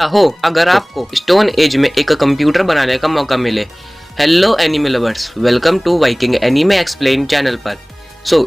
हो अगर आपको स्टोन एज में एक कंप्यूटर बनाने का मौका मिले। Hello anime lovers, welcome to viking anime explain channel पर।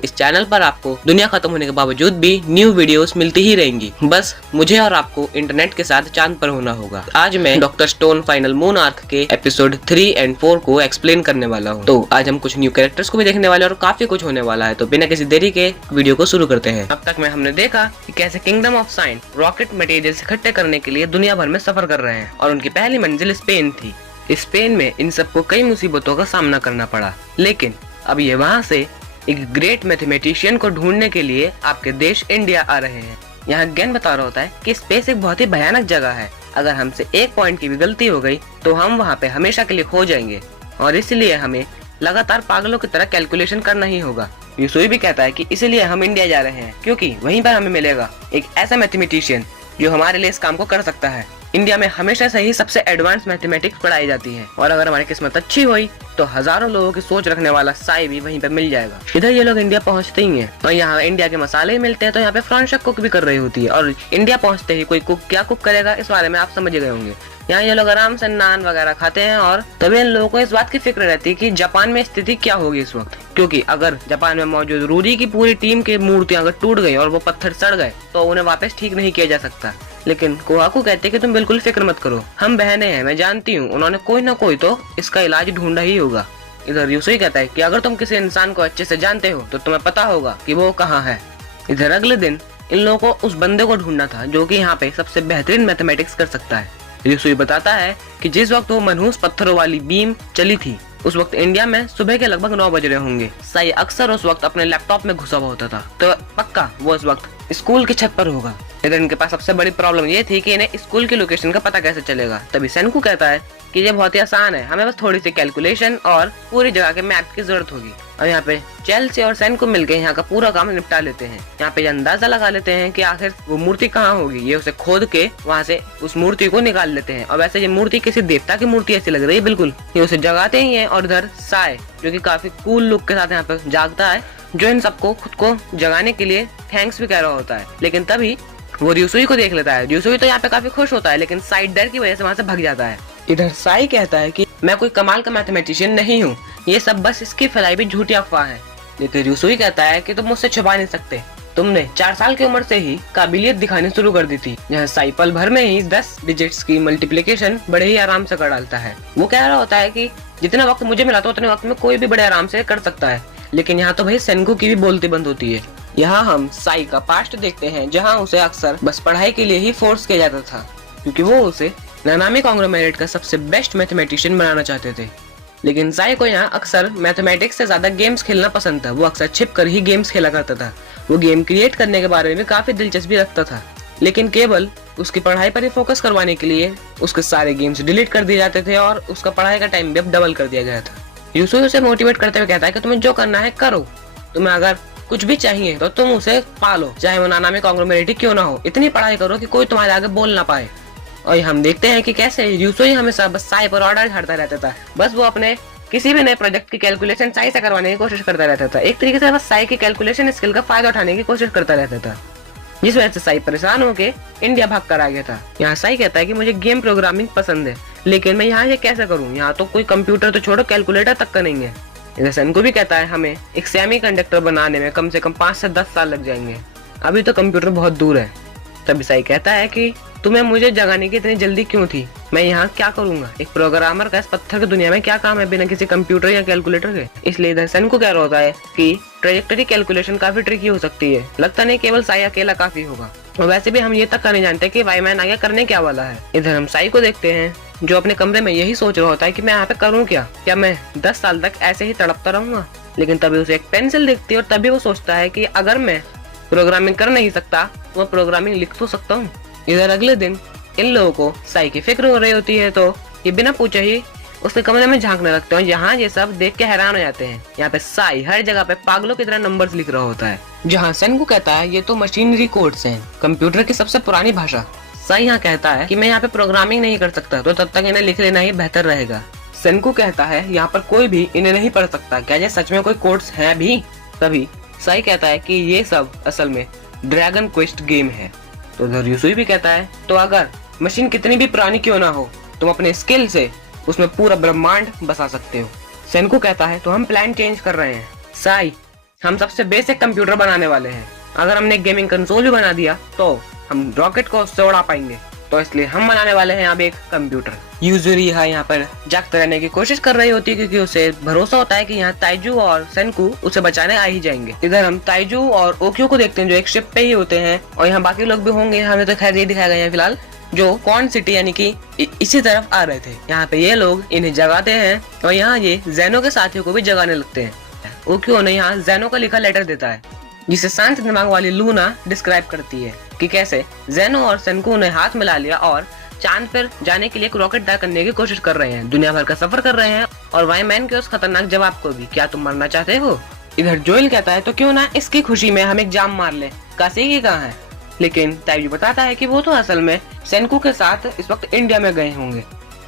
इस चैनल पर आपको दुनिया खत्म होने के बावजूद भी न्यू वीडियोस मिलती ही रहेंगी। बस मुझे और आपको इंटरनेट के साथ चांद पर होना होगा। आज मैं doctor stone final moon arc के एपिसोड 3 और 4 को एक्सप्लेन करने वाला हूँ। तो आज हम कुछ न्यू कैरेक्टर्स को भी देखने वाले और काफी कुछ होने वाला है। तो बिना किसी देरी के वीडियो को शुरू करते हैं। अब तक में हमने देखा कि कैसे kingdom of sine rocket materials इकट्ठे करने के लिए दुनिया भर में सफर कर रहे हैं और उनकी पहली मंजिल स्पेन थी। स्पेन में इन सबको कई मुसीबतों का सामना करना पड़ा, लेकिन अब ये वहाँ से एक ग्रेट मैथमेटिशियन को ढूंढने के लिए आपके देश इंडिया आ रहे हैं। यहाँ ज्ञान बता रहा होता है कि स्पेस एक बहुत ही भयानक जगह है। अगर हमसे एक पॉइंट की भी गलती हो गई तो हम वहाँ पे हमेशा के लिए खो जाएंगे और इसलिए हमें लगातार पागलों की तरह कैलकुलेशन करना ही होगा। यूसुई भी कहता है कि इसलिए हम इंडिया जा रहे हैं क्योंकि वहीं पर हमें मिलेगा एक ऐसा मैथमेटिशियन जो हमारे लिए इस काम को कर सकता है। इंडिया में हमेशा से ही सबसे एडवांस मैथमेटिक्स पढ़ाई जाती है और अगर हमारी किस्मत अच्छी हुई तो हजारों लोगों की सोच रखने वाला साई भी वहीं पे मिल जाएगा। इधर ये लोग इंडिया पहुंचते ही हैं और यहाँ इंडिया के मसाले ही मिलते हैं, तो यहाँ पे फ्रांशक कुक भी कर रही होती है और इंडिया पहुंचते ही कोई कुक क्या कुक करेगा इस बारे में आप समझ गए होंगे। यहाँ ये लोग आराम से नान वगैरह खाते हैं और तभी इन लोगों को इस बात की फिक्र रहती है कि जापान में स्थिति क्या होगी इस वक्त, क्योंकि अगर जापान में मौजूद रूरी की पूरी टीम की मूर्तियां अगर टूट गई और वो पत्थर सड़ गए तो उन्हें वापस ठीक नहीं किया जा सकता। लेकिन कोहाकू कहते हैं कि तुम बिल्कुल फिक्र मत करो, हम बहने हैं, मैं जानती हूँ, उन्होंने कोई ना कोई तो इसका इलाज ढूंढा ही होगा। इधर यूसुई कहता है कि अगर तुम किसी इंसान को अच्छे से जानते हो तो तुम्हें पता होगा कि वो कहाँ है। इधर अगले दिन इन लोगों को उस बंदे को ढूंढना था जो कि यहाँ पे सबसे बेहतरीन मैथमेटिक्स कर सकता है। यूसुई बताता है कि जिस वक्त वो मनहूस पत्थरों वाली बीम चली थी उस वक्त इंडिया में सुबह के लगभग 9 बज रहे होंगे। साई अक्सर उस वक्त अपने लैपटॉप में घुसा हुआ होता था, तो पक्का वो उस वक्त स्कूल की छत पर होगा। इधर इनके पास सबसे बड़ी प्रॉब्लम ये थी कि इन्हें स्कूल की लोकेशन का पता कैसे चलेगा। तभी सेनकू कहता है कि ये बहुत ही आसान है, हमें बस थोड़ी सी कैलकुलेशन और पूरी जगह के मैप की जरूरत होगी। और यहाँ पे चेल्सी और सेनकू मिलकर यहाँ का पूरा काम निपटा लेते हैं। यहाँ पे अंदाजा लगा लेते हैं कि आखिर वो मूर्ति कहाँ होगी। ये उसे खोद के वहाँ से उस मूर्ति को निकाल लेते हैं और वैसे ये मूर्ति किसी देवता की मूर्ति ऐसी लग रही है बिल्कुल। ये उसे जगाते ही है और इधर साय जो कि काफी कूल लुक के साथ यहाँ पे जागता है, जो इन सबको खुद को जगाने के लिए थैंक्स भी कह रहा होता है। लेकिन तभी वो यूसुई को देख लेता है। यूसुई तो यहाँ पे काफी खुश होता है, लेकिन साइड डर की वजह से वहाँ से भाग जाता है। इधर साई कहता है कि मैं कोई कमाल का मैथमेटिशियन नहीं हूँ, ये सब बस इसकी फैलाई भी झूठी अफवाह है। लेकिन यूसुई कहता है कि तुम मुझसे छुपा नहीं सकते, तुमने 4 साल की उम्र से ही काबिलियत दिखानी शुरू कर दी थी। यहाँ साई पल भर में ही 10 डिजिट्स की मल्टीप्लिकेशन बड़े ही आराम से कर डालता है। वो कह रहा होता है कि जितना वक्त मुझे मिला था उतने वक्त में कोई भी बड़े आराम से कर सकता है। लेकिन यहाँ तो भाई सेनकू की भी बोलती बंद होती है। यहाँ हम साई का पास्ट देखते हैं, जहाँ उसे अक्सर बस पढ़ाई के लिए ही फोर्स किया जाता था, क्योंकि वो उसे नानामी कांग्लोमेरेट का सबसे बेस्ट मैथमेटिशियन बनाना चाहते थे। लेकिन साई को यहाँ अक्सर मैथमेटिक्स से ज्यादा गेम्स खेलना पसंद था। वो अक्सर छिप कर ही गेम्स खेला करता था। वो गेम क्रिएट करने के बारे में काफी दिलचस्पी रखता था, लेकिन केवल उसकी पढ़ाई पर ही फोकस करवाने के लिए उसके सारे गेम्स डिलीट कर दिए जाते थे और उसका पढ़ाई का टाइम भी अब डबल कर दिया गया था। यूसुई उसे मोटिवेट करते हुए कहता है कि तुम्हें जो करना है करो, तुम्हें अगर कुछ भी चाहिए तो तुम उसे पालो, चाहे वो नानामी कांग्लोमेरेट क्यों ना हो। इतनी पढ़ाई करो कि कोई तुम्हारे आगे बोल ना पाए। और हम देखते हैं कि कैसे यूसुई हमेशा बस साई पर ऑर्डर छाड़ता रहता था। बस वो अपने किसी भी नए प्रोजेक्ट की कैलकुलेशन साई से करवाने की कोशिश करता रहता था। एक तरीके से बस साई की कैलकुलेशन स्किल का फायदा उठाने की कोशिश करता रहता था, जिस वजह से साई परेशान होकर इंडिया भाग कर आ गया था। यहाँ साई कहता है कि मुझे गेम प्रोग्रामिंग पसंद है, लेकिन मैं यहाँ ये कैसे करूँ, यहाँ तो कोई कंप्यूटर तो छोड़ो कैलकुलेटर तक का नहीं है। इधर सेनकू भी कहता है हमें एक सेमी कंडक्टर बनाने में कम से कम 5 से 10 साल लग जाएंगे, अभी तो कंप्यूटर बहुत दूर है। तभी साई कहता है कि तुम्हें मुझे जगाने की इतनी जल्दी क्यों थी, मैं यहाँ क्या करूंगा, एक प्रोग्रामर का इस पत्थर की दुनिया में क्या काम है बिना किसी कंप्यूटर या कैलकुलेटर के। इसलिए इधर सेनकू कह रहा होता है कि ट्रेजेक्टरी कैलकुलेशन काफी ट्रिकी हो सकती है, लगता नहीं केवल साई अकेला काफी होगा। और वैसे भी हम ये तक नहीं जानते कि वाईमैन आगे करने क्या वाला है। इधर हम साई को देखते हैं जो अपने कमरे में यही सोच रहा होता है कि मैं यहाँ पे करूँ क्या मैं 10 साल तक ऐसे ही तड़पता रहूंगा। लेकिन तभी उसे एक पेंसिल दिखती है और तभी वो सोचता है कि अगर मैं प्रोग्रामिंग कर नहीं सकता तो मैं प्रोग्रामिंग लिख तो सकता हूँ। इधर अगले दिन इन लोगों को साई की फिक्र हो रही होती है, तो ये बिना पूछे ही उसके कमरे में झांकने लगते हैं। यहाँ ये सब देख के हैरान हो जाते हैं। यहाँ पे साई हर जगह पे पागलों की तरह नंबर्स लिख रहा होता है, जहाँ सेनकू कहता है ये तो मशीनरी कोड्स हैं, कंप्यूटर की सबसे पुरानी भाषा। साई यहाँ कहता है कि मैं यहाँ पे प्रोग्रामिंग नहीं कर सकता, तो तब तक इन्हें लिख लेना ही बेहतर रहेगा। सेनकू कहता है यहाँ पर कोई भी इन्हें नहीं पढ़ सकता, क्या ये सच में कोई कोड्स हैं भी। तभी साई कहता है कि ये सब असल में ड्रैगन क्वेस्ट गेम है। तो उधर यूसुई भी कहता है तो अगर मशीन कितनी भी पुरानी क्यों ना हो, तुम अपने स्किल से उसमें पूरा ब्रह्मांड बसा सकते हो। सेनकू कहता है तो हम प्लान चेंज कर रहे हैं। साई, हम सबसे बेसिक कंप्यूटर बनाने वाले हैं। अगर हमने गेमिंग कंसोल भी बना दिया तो हम रॉकेट को उससे उड़ा पाएंगे, तो इसलिए हम बनाने वाले हैं अब एक कंप्यूटर। यूजुरी यहाँ पर जागते रहने की कोशिश कर रही होती है क्योंकि उसे भरोसा होता है कि यहाँ ताइजू और सेनकू उसे बचाने आ ही जाएंगे। इधर हम ताइजू और ओक्यो को देखते हैं जो एक शिप पे ही होते हैं, और यहाँ बाकी लोग भी होंगे। हमें तो खैर ये दिखाया गया है फिलहाल, जो कॉन सिटी यानी कि इसी तरफ आ रहे थे। यहाँ पे ये लोग इन्हें जगाते हैं और यहाँ ये जैनो के साथियों को भी जगाने लगते हैं। ओक्यो ने यहाँ जैनो का लिखा लेटर देता है, जिसे शांत दिमाग वाली लूना डिस्क्राइब करती है कि कैसे जैनो और सेनकू ने हाथ मिला लिया और चांद पर जाने के लिए एक रॉकेट तय करने की कोशिश कर रहे हैं। दुनिया भर का सफर कर रहे हैं और वाईमैन के उस खतरनाक जवाब को भी, क्या तुम मरना चाहते हो? इधर जोएल कहता है तो क्यों ना इसकी खुशी में हम एक जाम मार ले, कासेगी कहाँ है? लेकिन ताइजू बताता है कि वो तो असल में सेनकू के साथ इस वक्त इंडिया में गए होंगे।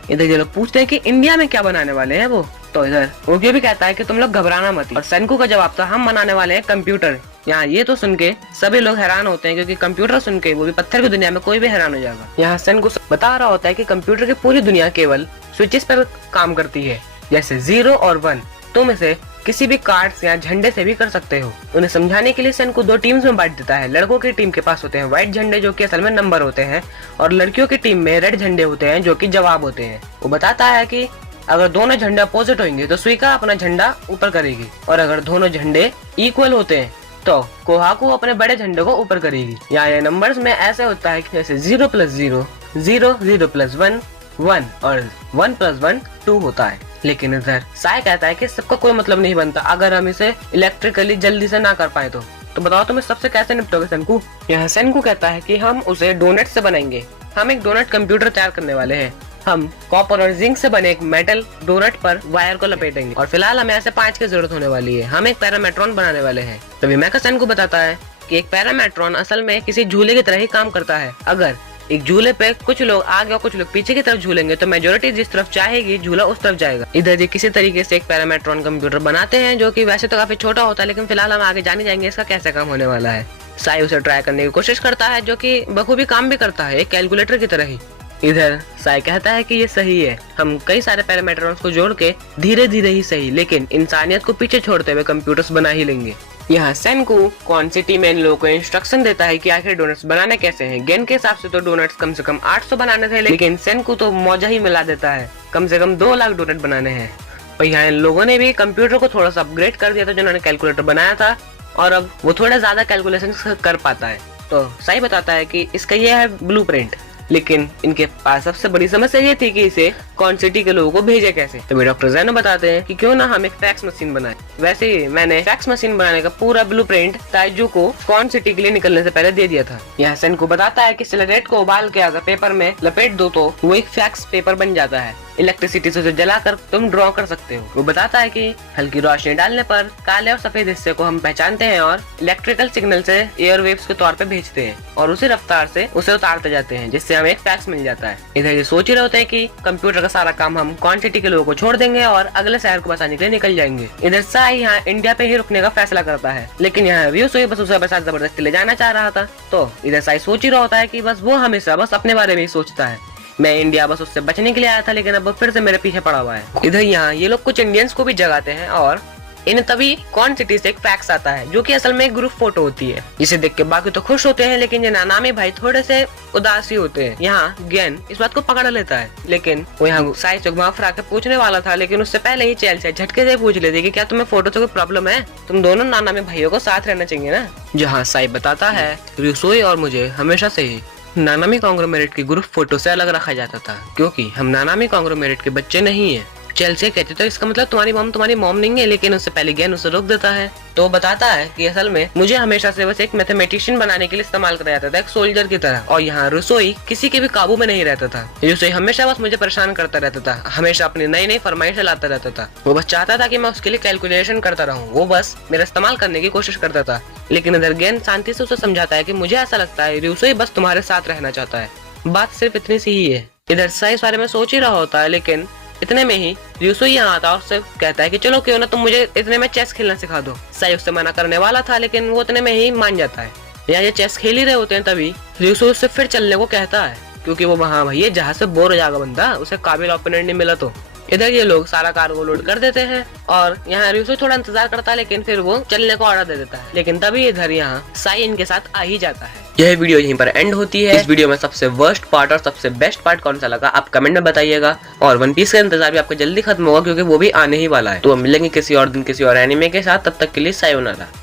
इधर ये लोग पूछते हैं कि इंडिया में क्या बनाने वाले हैं वो, तो इधर ओक्यो भी कहता है कि तुम लोग घबराना मत, और सेनकू का जवाब था हम बनाने वाले हैं कंप्यूटर। यहाँ ये तो सुन के सभी लोग हैरान होते हैं क्योंकि कंप्यूटर सुन के वो भी पत्थर की दुनिया में कोई भी हैरान हो जाएगा। यहाँ सेनकू बता रहा होता है कि कंप्यूटर की पूरी दुनिया केवल स्विचेस पर काम करती है, जैसे 0 और 1। तुम इसे किसी भी कार्ड्स या झंडे से भी कर सकते हो। उन्हें समझाने के लिए सेनकू 2 टीम्स में बांट देता है। लड़कों की टीम के पास होते हैं व्हाइट झंडे जो कि असल में नंबर होते हैं, और लड़कियों की टीम में रेड झंडे होते हैं जो कि जवाब होते हैं। वो बताता है कि अगर दोनों झंडे अपोजिट होंगे तो स्वीका अपना झंडा ऊपर करेगी, और अगर दोनों झंडे इक्वल होते हैं तो कोहाकू अपने बड़े झंडे को ऊपर करेगी। यहाँ ये नंबर्स में ऐसे होता है कि जैसे 0 + 0 0, 0 + 1 1, और 1 + 1 2 होता है। लेकिन इधर साय कहता है कि सबका कोई मतलब नहीं बनता अगर हम इसे इलेक्ट्रिकली जल्दी से ना कर पाए तो बताओ तुम इस सबसे कैसे निपटोगे सेनकू? यहाँ सेनकू कहता है कि हम उसे डोनट से बनाएंगे। हम एक डोनट कंप्यूटर तैयार करने वाले हैं। हम कॉपर और जिंक से बने एक मेटल डोनट पर वायर को लपेटेंगे, और फिलहाल हमें ऐसे 5 की जरूरत होने वाली है। हम एक पैरामेट्रॉन बनाने वाले हैं। तभी मैका सेनकू बताता है कि एक पैरामेट्रॉन असल में किसी झूले की तरह ही काम करता है। अगर एक झूले पे कुछ लोग आगे और कुछ लोग पीछे की तरफ झूलेंगे तो मेजोरिटी जिस तरफ चाहेगी झूला उस तरफ जाएगा। इधर ये किसी तरीके से एक पैरामेट्रॉन कंप्यूटर बनाते हैं जो कि वैसे तो काफी छोटा होता है, लेकिन फिलहाल हम आगे जाने जाएंगे इसका कैसे काम होने वाला है। साई उसे ट्राई करने की कोशिश करता है जो कि बखूबी काम भी करता है, एक कैलकुलेटर की तरह ही। इधर साई कहता है कि ये सही है, हम कई सारे पैरामीटर्स को जोड़ के धीरे धीरे ही सही लेकिन इंसानियत को पीछे छोड़ते हुए कंप्यूटर्स बना ही लेंगे। यहाँ सेनकू कौन सिटी में इन लोगों को इंस्ट्रक्शन देता है कि आखिर डोनट्स बनाने कैसे हैं। गेन के हिसाब से तो डोनट्स कम से कम 800 बनाने थे, लेकिन सेनकू तो मौजा ही मिला देता है, कम से कम 2 लाख डोनट बनाने हैं। और यहाँ इन लोगों ने भी कंप्यूटर को थोड़ा सा अपग्रेड कर दिया था जिन्होंने कैलकुलेटर बनाया था, और अब वो थोड़ा ज्यादा कैलकुलेशन कर पाता है। तो साई बताता है कि इसका ये है ब्लूप्रिंट, लेकिन इनके पास सबसे बड़ी समस्या ये थी कि इसे कौन सिटी के लोगों को भेजे कैसे। तो डॉक्टर जैनो बताते हैं कि क्यों ना हम एक फैक्स मशीन बनाए। वैसे ही मैंने फैक्स मशीन बनाने का पूरा ब्लूप्रिंट ताइजू को कौन सिटी के लिए निकलने से पहले दे दिया था। यहाँ सेनकू बताता है कि सिलेरेट को उबाल के अगर पेपर में लपेट दो तो वो एक फैक्स पेपर बन जाता है। इलेक्ट्रिसिटी से उसे जलाकर तुम ड्रॉ कर सकते हो। वो बताता है कि हल्की रोशनी डालने पर काले और सफेद हिस्से को हम पहचानते हैं और इलेक्ट्रिकल सिग्नल से एयरवेव्स के तौर पे भेजते हैं और उसी रफ्तार से उसे उतारते जाते हैं, जिससे हमें एक फैक्स मिल जाता है। इधर ये सोच ही रहे होते हैं कि कंप्यूटर का सारा काम हम क्वांटिटी के लोगों को छोड़ देंगे और अगले शहर को बसाने के लिए निकल जाएंगे। इधर साई यहाँ इंडिया पे ही रुकने का फैसला करता है, लेकिन यहाँ व्यूसुई बस उसे साथ जबरदस्ती ले जाना चाह रहा था। तो इधर साई सोच ही रहा होता है कि बस वो हमेशा बस अपने बारे में ही सोचता है। मैं इंडिया बस उससे बचने के लिए आया था, लेकिन अब फिर से मेरे पीछे पड़ा हुआ है। इधर यहाँ ये लोग कुछ इंडियंस को भी जगाते हैं और इन्हें तभी कौन सिटी से एक फैक्स आता है जो कि असल में एक ग्रुप फोटो होती है, जिसे देख के बाकी तो खुश होते हैं, लेकिन ये नानामी भाई थोड़े से उदास ही होते हैं। यहाँ गेन इस बात को पकड़ लेता है, लेकिन वो यहाँ साई से घुमा फिरा के पूछने वाला था, लेकिन उससे पहले ही चैल से झटके से पूछ लेते कि क्या तुम्हें फोटो से कोई प्रॉब्लम है, तुम दोनों नानामी भाइयों को साथ रहना चाहिए ना। जहाँ साई बताता है रिसोई और मुझे हमेशा से ही नानामी कांग्लोमेरेट की ग्रुप फोटो से अलग रखा जाता था, क्योंकि हम नानामी कांग्लोमेरेट के बच्चे नहीं है। चेल्सी कहते तो इसका मतलब तुम्हारी मॉम नहीं है, लेकिन उससे पहले गेन उसे रोक देता है। तो बताता है कि असल में मुझे हमेशा से बस एक मैथमेटिशियन बनाने के लिए इस्तेमाल किया जाता था, एक सोल्जर की तरह, और यहाँ रसोई किसी के भी काबू में नहीं रहता था। रसोई हमेशा बस मुझे परेशान करता रहता था, हमेशा अपनी नई नई फरमाइश लाता रहता था। वो बस चाहता था कि मैं उसके लिए कैलकुलेशन करता रहूं, वो बस मेरा इस्तेमाल करने की कोशिश करता था। लेकिन इधर गेन शांति से उसे समझाता है कि मुझे ऐसा लगता है रसोई बस तुम्हारे साथ रहना चाहता है, बात सिर्फ इतनी सी ही है। इधर साई इस बारे में सोच ही रहा होता है, लेकिन इतने में ही र्यूसुई यहाँ आता और उससे कहता है कि चलो क्यों ना तुम मुझे इतने में चेस खेलना सिखा दो। साई उससे मना करने वाला था, लेकिन वो इतने में ही मान जाता है। यहाँ ये चेस खेल ही रहे होते हैं, तभी र्यूसुई उससे फिर चलने को कहता है। क्योंकि वो वहाँ भैया जहाँ से बोर हो जाएगा बंदा, उसे काबिल ओपोनेंट नहीं मिला तो। इधर ये लोग सारा कार्गो लोड कर देते हैं और यहाँ रिसु थोड़ा इंतजार करता है, लेकिन फिर वो चलने को ऑर्डर दे देता है। लेकिन तभी इधर यहाँ साई इनके साथ आ ही जाता है। यह वीडियो यहीं पर एंड होती है। इस वीडियो में सबसे वर्स्ट पार्ट और सबसे बेस्ट पार्ट कौन सा लगा आप कमेंट में बताइएगा। और वन पीस का इंतजार भी आपको जल्दी खत्म होगा, क्योंकि वो भी आने ही वाला है। तो मिलेंगे किसी और दिन किसी और एनिमे के साथ, तब तक के लिए सायोनारा।